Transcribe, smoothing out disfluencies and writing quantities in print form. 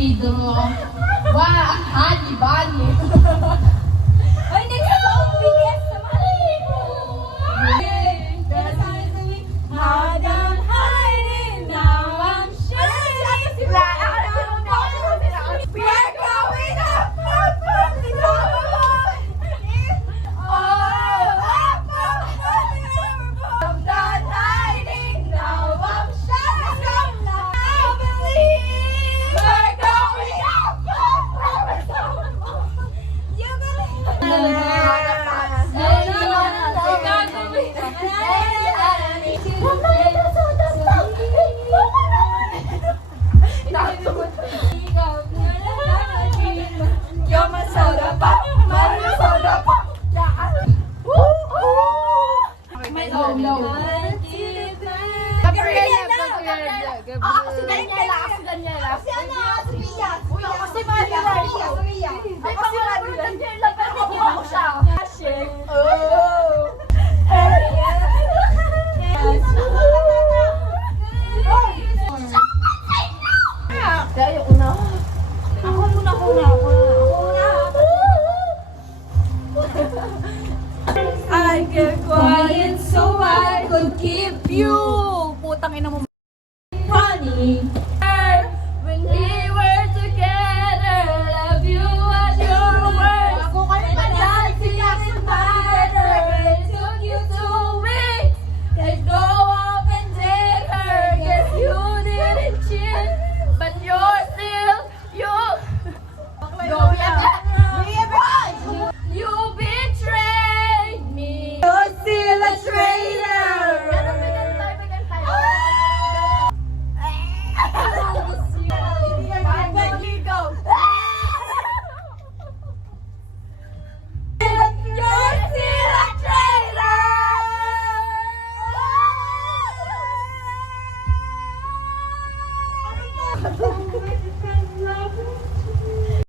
Isidro. Wah, honey bunny. Ay, next song, BTS naman. Hadang hiding, now I'm shining. We are going up, up, up, I'm done hiding, now I'm shining. I believe we're going up, up, up. You believe. I get quiet so I could keep you. Putang ina mo. Funny.